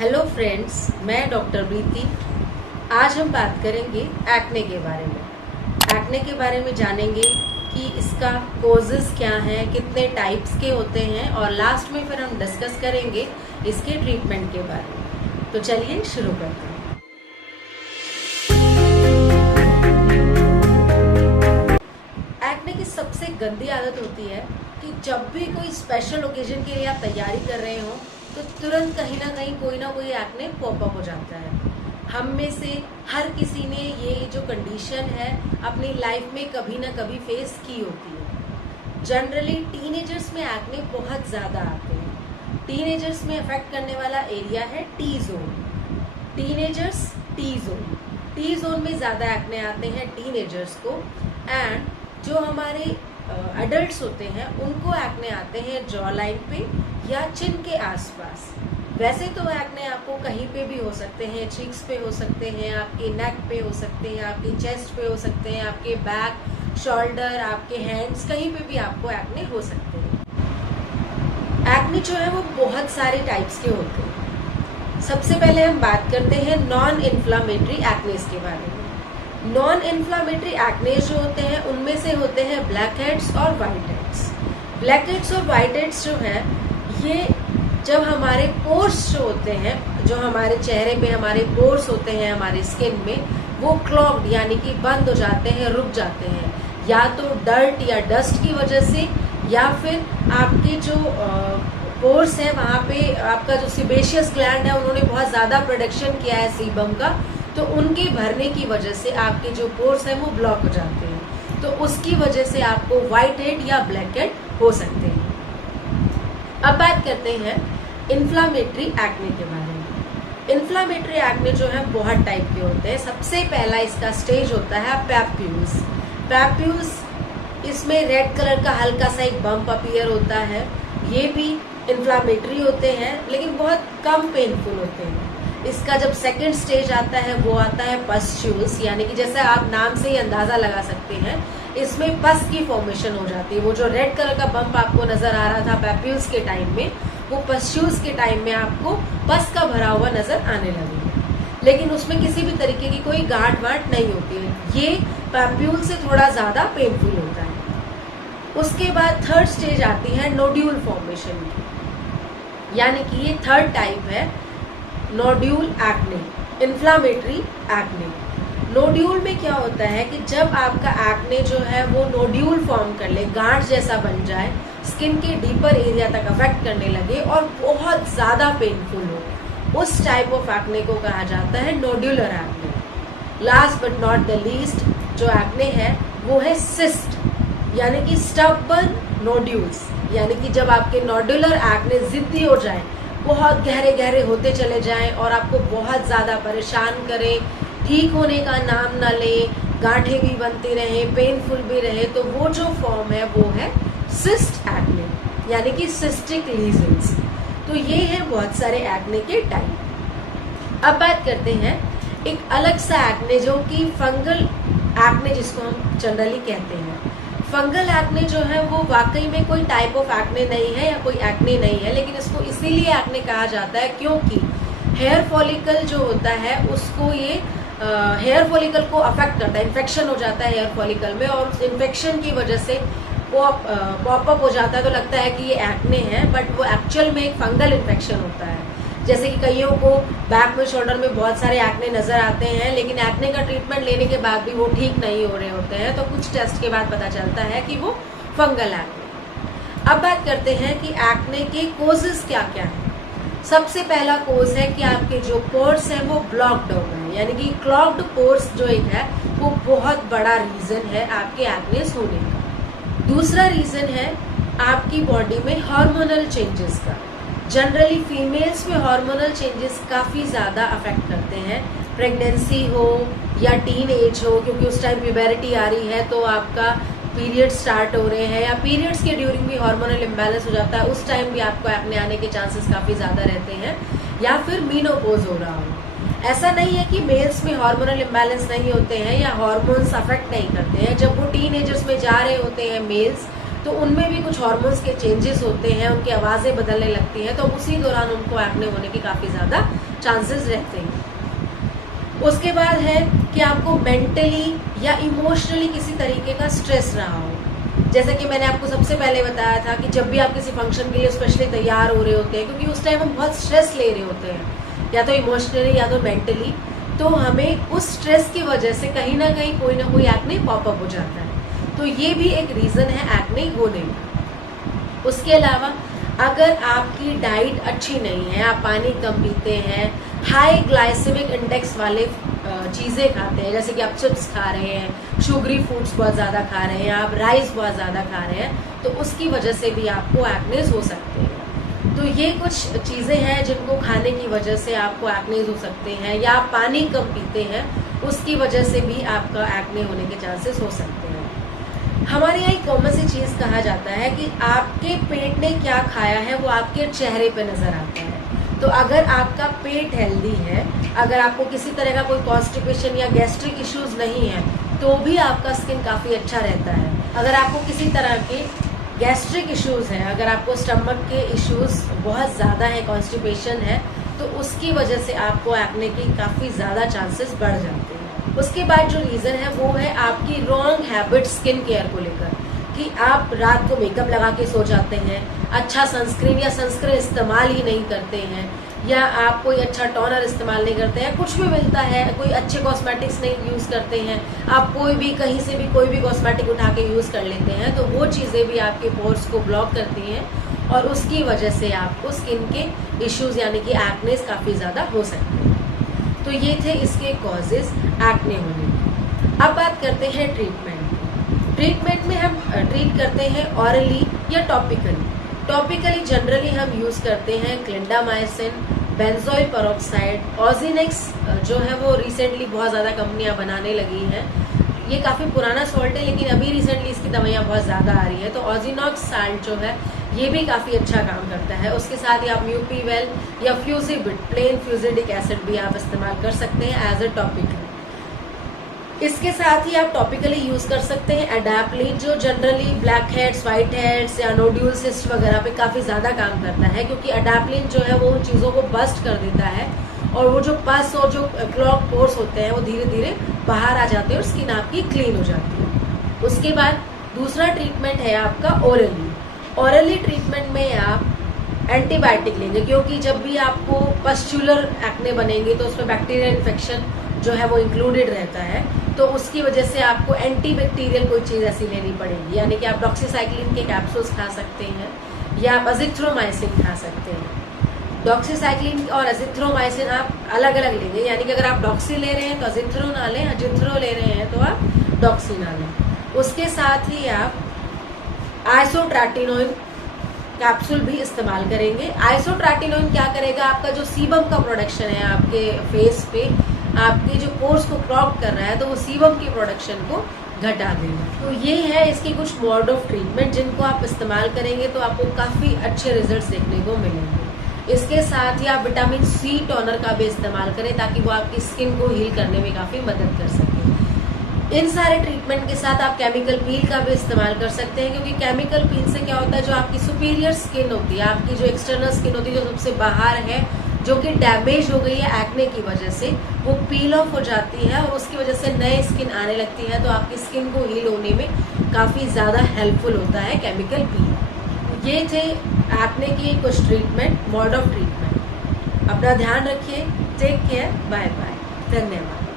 Hello friends, मैं doctor प्रीति। आज हम बात करेंगे एक्ने के बारे में। एक्ने के बारे में जानेंगे कि इसका कोजेस क्या हैं, कितने टाइप्स के होते हैं और लास्ट में फिर हम डिस्कस करेंगे इसके ट्रीटमेंट के बारे में। तो चलिए शुरू करते हैं। एक्ने की सबसे गंदी आदत होती है कि जब भी कोई स्पेशल ओकेजन के लिए आप तैयारी कर रहे हो तो तुरंत कहीं ना कोई एक्ने पॉपअप हो जाता है। हम में से हर किसी ने ये जो कंडीशन है अपनी लाइफ में कभी ना कभी फेस की होती है। जनरली टीनेजर्स में एक्ने बहुत ज़्यादा आते हैं। टीनेजर्स में अफेक्ट करने वाला एरिया है T zone. Teenagers T zone में ज़्यादा एक्ने आते हैं टीनेजर्स को। एंड जो हमारे एडल्ट्स होते हैं उनको एक्ने आते हैं जॉ लाइन पे या चिन के आसपास। वैसे तो एक्ने आपको कहीं पे भी हो सकते हैं, चीक्स पे हो सकते हैं, आपके नेक पे हो सकते हैं, आपके चेस्ट पे हो सकते हैं, आपके बैक, शोल्डर, आपके हैंड्स, कहीं पे भी आपको एक्ने हो सकते हैं। एक्ने जो है वो बहुत सारे टाइप्स के होते हैं। सबसे पहले हम बात करते हैं नॉन इन्फ्लामेटरी एक्नेस के बारे में। नॉन इन्फ्लामेटरी एक्ने जो होते हैं उनमें से होते हैं ब्लैक हेड्स और वाइट हेड्स। ब्लैक हेड्स और वाइट हेड्स जो है ये जब हमारे पोर्स जो होते हैं, जो हमारे चेहरे पे हमारे पोर्स होते हैं हमारे स्किन में, वो क्लॉग्ड यानी कि बंद हो जाते हैं, रुक जाते हैं, या तो डर्ट या डस्ट की वजह से, या फिर आपके जो पोर्स है वहाँ पे आपका जो सिबेशियस ग्लैंड है उन्होंने बहुत ज़्यादा प्रोडक्शन किया है सीबम का, तो उनके भरने की वजह से आपके जो पोर्स हैं वो ब्लॉक हो जाते हैं। तो उसकी वजह से आपको वाइट हेड या ब्लैक हेड हो सकते हैं। अब बात करते हैं इन्फ्लामेटरी एक्ने के बारे में। इन्फ्लामेटरी एक्ने जो है बहुत टाइप के होते हैं। सबसे पहला इसका स्टेज होता है पैप्यूल्स। पैप्यूल्स, इसमें रेड कलर का हल्का सा एक बम्प अपीयर होता है। ये भी इन्फ्लामेटरी होते हैं लेकिन बहुत कम पेनफुल होते हैं। इसका जब सेकंड स्टेज आता है वो आता है पस्ट्यूल्स, यानी कि जैसे आप नाम से ही अंदाजा लगा सकते हैं, इसमें पस की फॉर्मेशन हो जाती है। वो जो रेड कलर का बम्प आपको नजर आ रहा था पैप्यूल्स के टाइम में, वो पस्ट्यूल्स के टाइम में आपको पस का भरा हुआ नजर आने लगेगा, लेकिन उसमें किसी भी तरीके की कोई गांठ वांठ नहीं होती है। ये पैप्यूल से थोड़ा ज्यादा पेनफुल होता है। उसके बाद थर्ड स्टेज आती है नोड्यूल फॉर्मेशन की, यानी कि ये थर्ड टाइप है nodule acne, inflammatory acne. Nodule में क्या होता है कि जब आपका एक्ने जो है वो नोड्यूल फॉर्म कर ले, गांठ जैसा बन जाए, स्किन के डीपर एरिया तक अफेक्ट करने लगे और बहुत ज़्यादा पेनफुल हो, उस टाइप ऑफ एक्ने को कहा जाता है nodular acne. Last but not the least जो एक्ने है वो है सिस्ट, यानी कि स्टबर्न नोड्यूल्स, यानी कि जब आपके नोड्यूलर एक्ने जिद्दी हो जाए, बहुत गहरे गहरे होते चले जाएं और आपको बहुत ज़्यादा परेशान करें, ठीक होने का नाम ना ले, गांठें भी बनती रहे, पेनफुल भी रहे, तो वो जो फॉर्म है वो है सिस्ट एक्ने, यानी कि सिस्टिक लीजन्स। तो ये है बहुत सारे एक्ने के टाइप। अब बात करते हैं एक अलग सा एक्ने जो कि फंगल एक्ने जिसको हम जनरली कहते हैं। फंगल एक्ने जो है वो वाकई में कोई टाइप ऑफ एक्ने नहीं है या कोई एक्ने नहीं है, लेकिन इसको इसीलिए एक्ने कहा जाता है क्योंकि हेयर फॉलिकल जो होता है उसको ये हेयर फॉलिकल को अफेक्ट करता है, इन्फेक्शन हो जाता है हेयर फॉलिकल में, और उस इन्फेक्शन की वजह से पॉपअप हो जाता है। तो लगता है कि ये एक्ने है, बट वो एक्चुअल में एक फंगल इन्फेक्शन होता है। जैसे कि कईयों को बैक में, शोल्डर में बहुत सारे एक्ने नजर आते हैं, लेकिन एक्ने का ट्रीटमेंट लेने के बाद भी वो ठीक नहीं हो रहे होते हैं, तो कुछ टेस्ट के बाद पता चलता है कि वो फंगल एक्ने। अब बात करते हैं कि एक्ने के कोजेस क्या क्या हैं। सबसे पहला कोज है कि आपके जो पोर्स हैं वो ब्लॉक्ड हो गए, यानी कि क्लॉग्ड पोर्स जो एक है वो बहुत बड़ा रीजन है आपके एक्नेस होने का। दूसरा रीजन है आपकी बॉडी में हार्मोनल चेंजेस का। जनरली फीमेल्स में हार्मोनल चेंजेस काफ़ी ज़्यादा अफेक्ट करते हैं। प्रेगनेंसी हो या टीन एज हो, क्योंकि उस टाइम प्यूबरिटी आ रही है तो आपका पीरियड स्टार्ट हो रहे हैं, या पीरियड्स के ड्यूरिंग भी हार्मोनल इम्बैलेंस हो जाता है, उस टाइम भी आपको एक्ने आने के चांसेस काफ़ी ज़्यादा रहते हैं। या फिर मीनोपॉज हो रहा हो। ऐसा नहीं है कि मेल्स में हार्मोनल इम्बैलेंस नहीं होते हैं या हार्मोन्स अफेक्ट नहीं करते हैं। जब वो टीन एजर्स में जा रहे होते हैं मेल्स, तो उनमें भी कुछ हार्मोन्स के चेंजेस होते हैं, उनकी आवाज़ें बदलने लगती हैं, तो उसी दौरान उनको एक्ने होने के काफ़ी ज़्यादा चांसेस रहते हैं। उसके बाद है कि आपको मेंटली या इमोशनली किसी तरीके का स्ट्रेस रहा हो। जैसे कि मैंने आपको सबसे पहले बताया था कि जब भी आप किसी फंक्शन के लिए स्पेशली तैयार हो रहे होते हैं, क्योंकि उस टाइम हम बहुत स्ट्रेस ले रहे होते हैं, या तो इमोशनली या तो मेंटली, तो हमें उस स्ट्रेस की वजह से कहीं ना कहीं कोई ना कोई एक्ने पॉपअप हो जाता है। तो ये भी एक रीज़न है एक्ने होने का। उसके अलावा अगर आपकी डाइट अच्छी नहीं है, आप पानी कम पीते हैं, हाई ग्लाइसेमिक इंडेक्स वाले चीज़ें खाते हैं, जैसे कि आप चिप्स खा रहे हैं, शुगरी फूड्स बहुत ज़्यादा खा रहे हैं, आप राइस बहुत ज़्यादा खा रहे हैं, तो उसकी वजह से भी आपको एक्नेस हो सकते हैं। तो ये कुछ चीज़ें हैं जिनको खाने की वजह से आपको एक्नेस हो सकते हैं, या आप पानी कम पीते हैं, उसकी वजह से भी आपका एक्ने होने के चांसेस हो सकते हैं। हमारे यहाँ एक कॉमन सी चीज़ कहा जाता है कि आपके पेट ने क्या खाया है वो आपके चेहरे पे नज़र आता है। तो अगर आपका पेट हेल्दी है, अगर आपको किसी तरह का कोई कॉन्स्टिपेशन या गैस्ट्रिक इश्यूज नहीं है, तो भी आपका स्किन काफ़ी अच्छा रहता है। अगर आपको किसी तरह के गैस्ट्रिक इश्यूज हैं, अगर आपको स्टमक के इश्यूज बहुत ज़्यादा है, कॉन्स्टिपेशन है, तो उसकी वजह से आपको एक्ने की काफ़ी ज़्यादा चांसेस बढ़ जाते हैं। उसके बाद जो रीज़न है वो है आपकी रॉन्ग हैबिट स्किन केयर को लेकर, कि आप रात को मेकअप लगा के सो जाते हैं, अच्छा सनस्क्रीन या सनस्क्रीन इस्तेमाल ही नहीं करते हैं, या आप कोई अच्छा टोनर इस्तेमाल नहीं करते हैं, कुछ भी मिलता है, कोई अच्छे कॉस्मेटिक्स नहीं यूज़ करते हैं, आप कोई भी कहीं से भी कोई भी कॉस्मेटिक उठा के यूज़ कर लेते हैं, तो वो चीज़ें भी आपके पोर्स को ब्लॉक करती हैं और उसकी वजह से आपको स्किन के इश्यूज यानी कि एक्नेस काफ़ी ज़्यादा हो सकते हैं। तो ये थे इसके कॉजेज एक्ने होने के। अब बात करते हैं ट्रीटमेंट। ट्रीटमेंट में हम ट्रीट करते हैं ऑरली या टॉपिकली। टॉपिकली जनरली हम यूज़ करते हैं क्लिंडामाइसिन, बेंजोइल पेरोक्साइड, ऑजिनेक्स जो है वो रिसेंटली बहुत ज़्यादा कंपनियां बनाने लगी हैं। ये काफ़ी पुराना सॉल्ट है, लेकिन अभी रिसेंटली इसकी दवाइयाँ बहुत ज़्यादा आ रही हैं। तो ऑजिनॉक्स साल्ट जो है ये भी काफ़ी अच्छा काम करता है। उसके साथ ही आप म्यूपीवेल या फ्यूजिबिट, प्लेन फ्यूजिडिक एसिड भी आप इस्तेमाल कर सकते हैं एज ए टॉपिकल। इसके साथ ही आप टॉपिकली यूज़ कर सकते हैं एडाप्लिन, जो generally black heads, white heads या नोड्यूल सिस्ट वगैरह पे काफ़ी ज़्यादा काम करता है, क्योंकि एडाप्लिन जो है वो उन चीज़ों को बस्ट कर देता है और वो जो पस और जो क्लॉग पोर्स होते हैं वो धीरे धीरे बाहर आ जाते हैं और स्किन आपकी क्लीन हो जाती है। उसके बाद दूसरा ट्रीटमेंट है आपका ओरली। ओरली ट्रीटमेंट में आप एंटीबायोटिक लेंगे, क्योंकि जब भी आपको पस्चुलर एक्ने बनेंगे तो उसमें बैक्टीरियल इन्फेक्शन जो है वो इंक्लूडेड रहता है, तो उसकी वजह से आपको एंटीबैक्टीरियल कोई चीज़ ऐसी लेनी पड़ेगी, यानी कि आप डॉक्सीसाइक्लिन के कैप्सूल्स खा सकते हैं या आप अजिथ्रोमाइसिन खा सकते हैं। डॉक्सीसाइक्लिन और अजिथ्रोमाइसिन आप अलग अलग लेंगे, यानी कि अगर आप डॉक्सी ले रहे हैं तो अजिथ्रो ना लें, अजिथ्रो ले रहे हैं तो आप डॉक्सी ना लें। उसके साथ ही आप आइसोट्रैटिनोइन कैप्सूल भी इस्तेमाल करेंगे। आइसोट्रैटिनोइन क्या करेगा, आपका जो सीबम का प्रोडक्शन है आपके फेस पे, आपके जो पोर्स को क्लॉग कर रहा है, तो वो सीबम की प्रोडक्शन को घटा देगा। तो ये है इसके कुछ मोड ऑफ ट्रीटमेंट, जिनको आप इस्तेमाल करेंगे तो आपको काफ़ी अच्छे रिजल्ट्स देखने को मिलेंगे। इसके साथ ही आप विटामिन सी टोनर का भी इस्तेमाल करें, ताकि वो आपकी स्किन को हील करने में काफ़ी मदद कर सके। इन सारे ट्रीटमेंट के साथ आप केमिकल पील का भी इस्तेमाल कर सकते हैं, क्योंकि केमिकल पील से क्या होता है, जो आपकी सुपीरियर स्किन होती है, आपकी जो एक्सटर्नल स्किन होती है, जो सबसे बाहर है, जो कि डैमेज हो गई है एक्ने की वजह से, वो पील ऑफ हो जाती है और उसकी वजह से नए स्किन आने लगती है, तो आपकी स्किन को हील होने में काफ़ी ज़्यादा हेल्पफुल होता है केमिकल पील। ये थे एक्ने की कुछ ट्रीटमेंट, मोड ऑफ ट्रीटमेंट। अपना ध्यान रखिए, टेक केयर, बाय बाय, धन्यवाद।